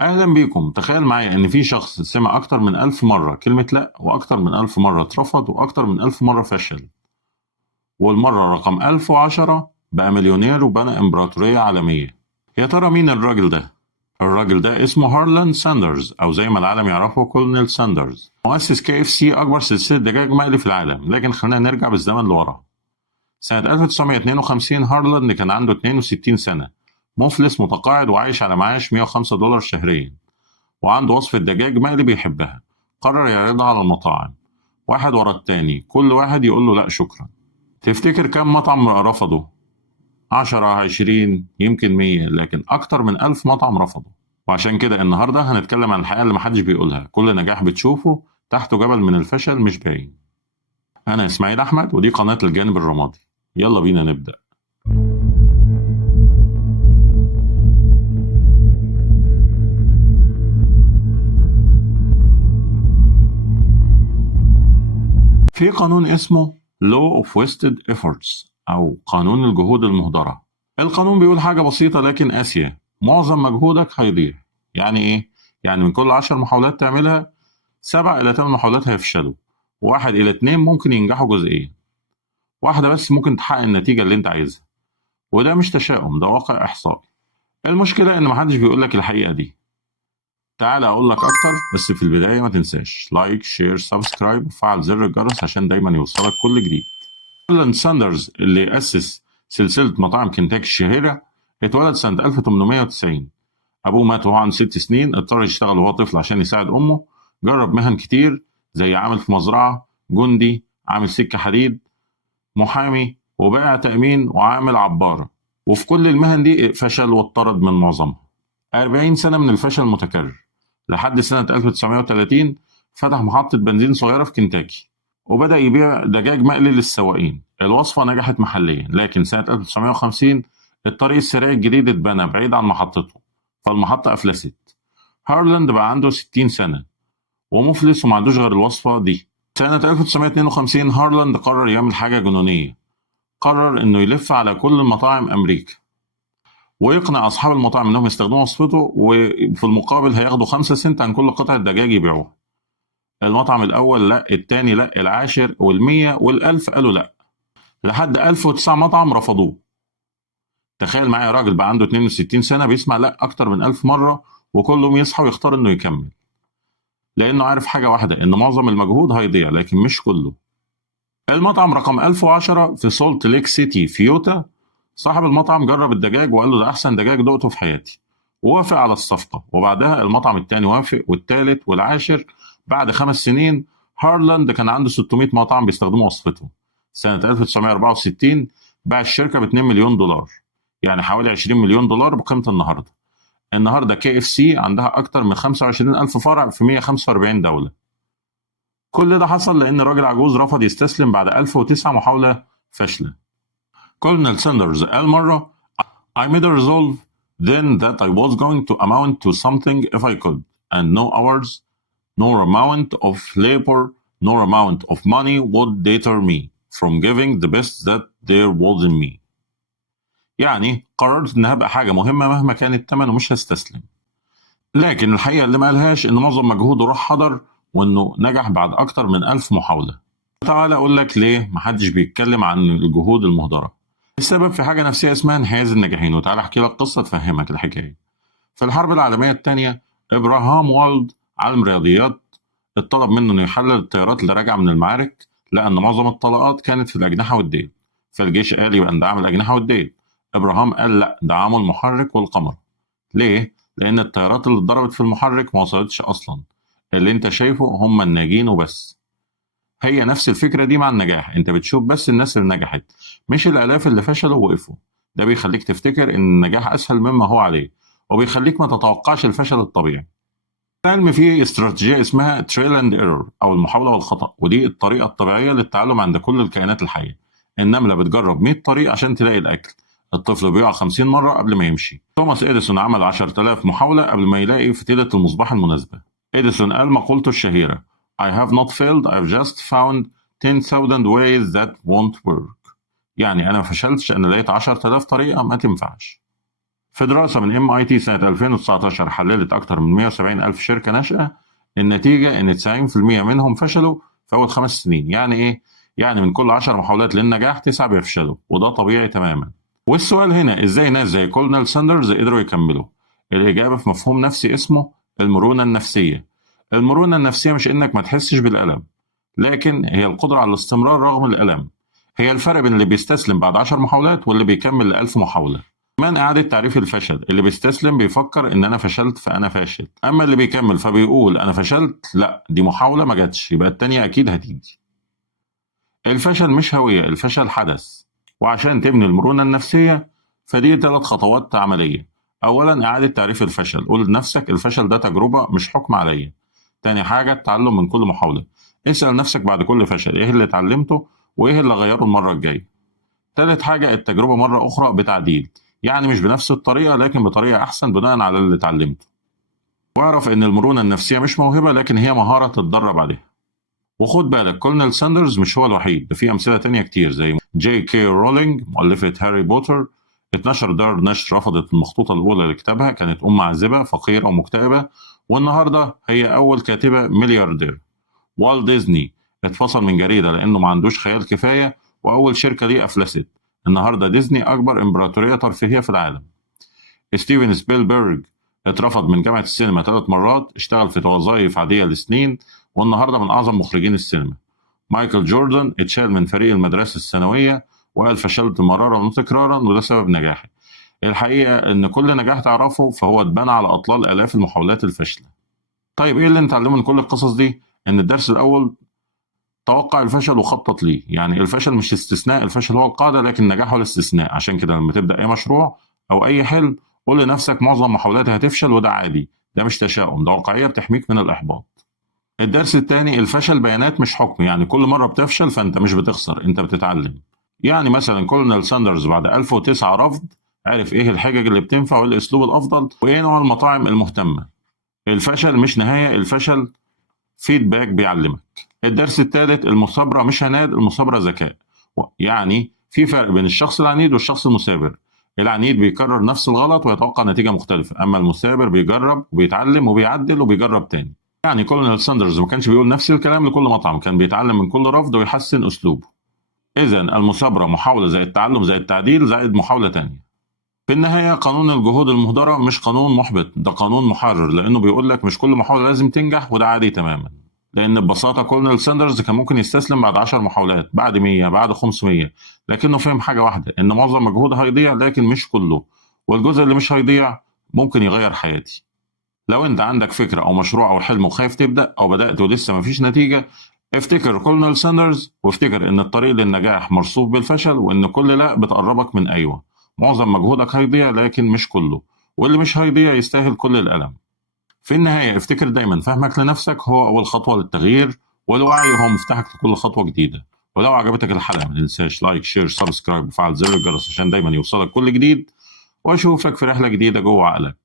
أهلا بيكم. تخيل معايا إن في شخص سمع أكتر من 1000 مرة كلمة لأ، وأكتر من 1000 مرة اترفض، وأكتر من 1000 مرة فشل، والمرة رقم 1010 بقى مليونير وبنى إمبراطورية عالمية. يا ترى مين الراجل ده؟ الراجل ده اسمه هارلاند ساندرز، أو زي ما العالم يعرفه كولونيل ساندرز، مؤسس KFC، أكبر سلسلة دجاج مقلي في العالم. لكن خلينا نرجع بالزمن لورا. سنة 1952 هارلاند كان عنده 62 سنة، مفلس متقاعد وعايش على معاش $105 شهريا، وعنده وصفة دجاج مقلي بيحبها. قرر يعرضها على المطاعم، واحد ورا التاني، كل واحد يقول له لأ شكرا. تفتكر كم مطعم رفضوا؟ 10، 20، يمكن 100، لكن أكتر من 1000 مطعم رفضوا. وعشان كده النهاردة هنتكلم عن الحقيقة اللي محدش بيقولها: كل نجاح بتشوفه تحته جبل من الفشل مش باين. أنا إسماعيل أحمد، ودي قناة الجانب الرمادي. يلا بينا نبدأ. في قانون اسمه Law of Wasted Efforts، أو قانون الجهود المهدرة. القانون بيقول حاجة بسيطة لكن قاسية: معظم مجهودك هيضيع. يعني إيه؟ يعني من كل 10 محاولات تعملها، 7 إلى 8 محاولات هيفشلوا، 1 إلى 2 ممكن ينجحوا جزئيا، واحدة بس ممكن تحقق النتيجة اللي أنت عايزها. وده مش تشاؤم، ده واقع إحصائي. المشكلة إن محدش بيقولك الحقيقة دي. تعال أقول لك أكتر، بس في البداية ما تنساش لايك، شير، سبسكرايب، وفعل زر الجرس عشان دايما يوصلك كل جديد. هارلاند ساندرز اللي أسس سلسلة مطاعم كنتاكي الشهيرة اتولد سنة 1890. أبوه مات وهو عنده 6 سنين، اضطر يشتغل وهو طفل عشان يساعد أمه. جرب مهن كتير زي عامل في مزرعة، جندي، عامل سكة حديد، محامي، وبائع تأمين، وعامل عبارة. وفي كل المهن دي فشل واتطرد من معظمها. 40 سنة من الفشل المتكرر، لحد سنة 1930 فتح محطة بنزين صغيرة في كنتاكي، وبدأ يبيع دجاج مقلي للسواقين. الوصفة نجحت محليا، لكن سنة 1950 الطريق السريع الجديد اتبنى بعيد عن محطته، فالمحطة أفلست. هارلاند بقى عنده 60 سنة ومفلس وما عندوش غير الوصفة دي. سنة 1952 هارلاند قرر يعمل حاجة جنونية. قرر إنه يلف على كل مطاعم أمريكا ويقنع أصحاب المطاعم إنهم يستخدموا وصفته، وفي المقابل هياخدوا 5 سنت عن كل قطعة دجاج يبيعوها. المطعم الأول لأ، التاني لأ، العاشر والمية والألف قالوا لأ، لحد 1009 مطعم رفضوه. تخيل معايا راجل بقى عنده 62 سنة بيسمع لأ أكتر من 1000 مرة، وكل يوم يصحى ويختار إنه يكمل، لأنه عارف حاجة واحدة: إن معظم المجهود هيضيع لكن مش كله. المطعم رقم 1010 في سولت ليك سيتي في يوتا. صاحب المطعم جرب الدجاج وقال له ده أحسن دجاج دقته في حياتي، ووافق على الصفقة. وبعدها المطعم التاني وافق، والتالت والعاشر. بعد 5 سنين هارلاند كان عنده 600 مطعم بيستخدموا وصفته. سنة 1964 باع الشركة ب 2 مليون دولار، يعني حوالي 20 مليون دولار بقيمة النهاردة. النهاردة KFC عندها أكتر من 25 ألف فرع في 145 دولة. كل ده حصل لأن راجل عجوز رفض يستسلم بعد 1009 محاولة فاشلة. كولونيل ساندرز قال مرة: I made a resolve then that I was going to amount to something if I could, and no hours, nor amount of labor, nor amount of money would deter me from giving the best that there was in me. يعني قررت إن هبقى حاجة مهمة مهما كان الثمن ومش هستسلم. لكن الحقيقة اللي ما قالهاش إن معظم مجهوده راح حضر، وإنه نجح بعد أكتر من 1000 محاولة. تعال أقول لك ليه محدش بيتكلم عن الجهود المهدرة. السبب في حاجة نفسية اسمها انحياز الناجحين، وتعالى أحكي لك قصة تفهمك الحكاية. في الحرب العالمية الثانية، إبراهام والد، عالم رياضيات، اتطلب منه إنه يحلل الطيارات اللي راجعة من المعارك، لأن معظم الطلقات كانت في الأجنحة والديل. فالجيش قال يبقى ندعم الأجنحة والديل. إبراهام قال لأ، دعموا المحرك والقمر. ليه؟ لأن الطيارات اللي اتضربت في المحرك ما وصلتش أصلا، اللي أنت شايفه هم الناجين وبس. هي نفس الفكرة دي مع النجاح، أنت بتشوف بس الناس اللي نجحت، مش الآلاف اللي فشلوا ووقفوا. ده بيخليك تفتكر إن النجاح أسهل مما هو عليه، وبيخليك ما تتوقعش الفشل الطبيعي. العلم فيه استراتيجية اسمها تريل اند ايرور، أو المحاولة والخطأ، ودي الطريقة الطبيعية للتعلم عند كل الكائنات الحية. النملة بتجرب 100 طريق عشان تلاقي الأكل، الطفل بيقع 50 مرة قبل ما يمشي، توماس إديسون عمل 10,000 محاولة قبل ما يلاقي فتيلة المصباح المناسبة. إديسون قال مقولته الشهيرة: I have not failed, I've just found 10,000 ways that won't work. يعني أنا ما فشلتش، أنا لقيت 10,000 طريقة ما تنفعش. في دراسة من MIT سنة 2019 حللت أكثر من 170 ألف شركة ناشئة، النتيجة إن 90% منهم فشلوا في أول 5 سنين. يعني إيه؟ يعني من كل 10 محاولات للنجاح 9 بيفشلوا، وده طبيعي تماما. والسؤال هنا إزاي ناس زي كولونيل ساندرز قدروا يكملوا؟ الإجابة في مفهوم نفسي اسمه المرونة النفسية. المرونة النفسية مش إنك ما تحسش بالألم، لكن هي القدرة على الاستمرار رغم الألم. هي الفرق بين اللي بيستسلم بعد 10 محاولات واللي بيكمل ل1000 محاولة. كمان إعادة تعريف الفشل، اللي بيستسلم بيفكر إن أنا فشلت فأنا فاشل، أما اللي بيكمل فبيقول أنا فشلت، لا دي محاولة ما جاتش يبقى التانية أكيد هتيجي. الفشل مش هوية، الفشل حدث. وعشان تبني المرونة النفسية فدي 3 خطوات عملية. أولا إعادة تعريف الفشل، قول لنفسك الفشل ده تجربة مش حكم عليا. تاني حاجة التعلم من كل محاولة، اسأل نفسك بعد كل فشل إيه اللي اتعلمته وإيه اللي غيره المرة الجاية. تالت حاجة التجربة مرة أخرى بتعديل، يعني مش بنفس الطريقة لكن بطريقة أحسن بناء على اللي اتعلمته. واعرف إن المرونة النفسية مش موهبة لكن هي مهارة تتدرب عليها. وخد بالك كولونيل ساندرز مش هو الوحيد، ده في أمثلة تانية كتير زي جي كي رولينج مؤلفة هاري بوتر. 12 دار نشر رفضت المخطوطة الأولى لكتابها، كانت أم عازبة فقيرة ومكتئبة، والنهاردة هي أول كاتبة ملياردير. والت ديزني اتفصل من جريدة لأنه ما عندوش خيال كفاية وأول شركة ليه أفلست. النهاردة ديزني أكبر إمبراطورية ترفيهية في العالم. ستيفن سبيلبرج اترفض من جامعة السينما 3 مرات، اشتغل في وظائف عادية لسنين، والنهاردة من أعظم مخرجين السينما. مايكل جوردن اتشال من فريق المدرسة الثانوية وقال فشلت مرارا وتكرارا وده سبب نجاحي. الحقيقة إن كل نجاح تعرفه فهو اتبنى على أطلال آلاف المحاولات الفاشلة. طيب إيه اللي نتعلمه من كل القصص دي؟ إن الدرس الأول توقع الفشل وخطط ليه. يعني الفشل مش استثناء، الفشل هو القاعدة لكن النجاح هو الاستثناء. عشان كده لما تبدأ أي مشروع أو أي حلم قول لنفسك معظم محاولاتي هتفشل وده عادي، ده مش تشاؤم، ده واقعية بتحميك من الإحباط. الدرس الثاني الفشل بيانات مش حكم، يعني كل مرة بتفشل فأنت مش بتخسر، أنت بتتعلم. يعني مثلا كولونيل ساندرز بعد 1009 رفض عرف إيه الحجج اللي بتنفع وإيه الأسلوب الأفضل وإيه نوع المطاعم المهتمة. الفشل مش نهاية، الفشل فيدباك بيعلمك. الدرس الثالث المثابرة مش عناد، المثابرة ذكاء. يعني في فرق بين الشخص العنيد والشخص المثابر. العنيد بيكرر نفس الغلط ويتوقع نتيجة مختلفة، أما المثابر بيجرب وبيتعلم وبيعدل وبيجرب تاني. يعني كولونيل ساندرز ما كانش بيقول نفس الكلام لكل مطعم، كان بيتعلم من كل رفض ويحسن أسلوبه. إذا المثابرة محاولة زي التعلم زي التعديل زائد محاولة تانية. في النهاية قانون الجهود المهدرة مش قانون محبط، ده قانون محرر، لأنه بيقول لك مش كل محاولة لازم تنجح وده عادي تماما. لأن ببساطة كولونيل ساندرز كان ممكن يستسلم بعد 10 محاولات، بعد 100، بعد 500، لكنه فهم حاجة واحدة، إن معظم مجهود هيضيع لكن مش كله، والجزء اللي مش هيضيع ممكن يغير حياتي. لو أنت عندك فكرة أو مشروع أو حلم وخايف تبدأ أو بدأت ولسه مفيش نتيجة، افتكر كولونيل ساندرز وافتكر إن الطريق للنجاح مرصوف بالفشل، وإن كل لا بتقربك من أيوة. معظم مجهودك هيضيع لكن مش كله، واللي مش هيضيع يستاهل كل الألم. في النهاية افتكر دايما فهمك لنفسك هو أول خطوة للتغيير، والوعي هو مفتاحك لكل خطوة جديدة. ولو عجبتك الحلقة ما تنساش لايك شير سبسكرايب وفعل زر الجرس عشان دايما يوصلك كل جديد، وأشوفك في رحلة جديدة جوه عقلك.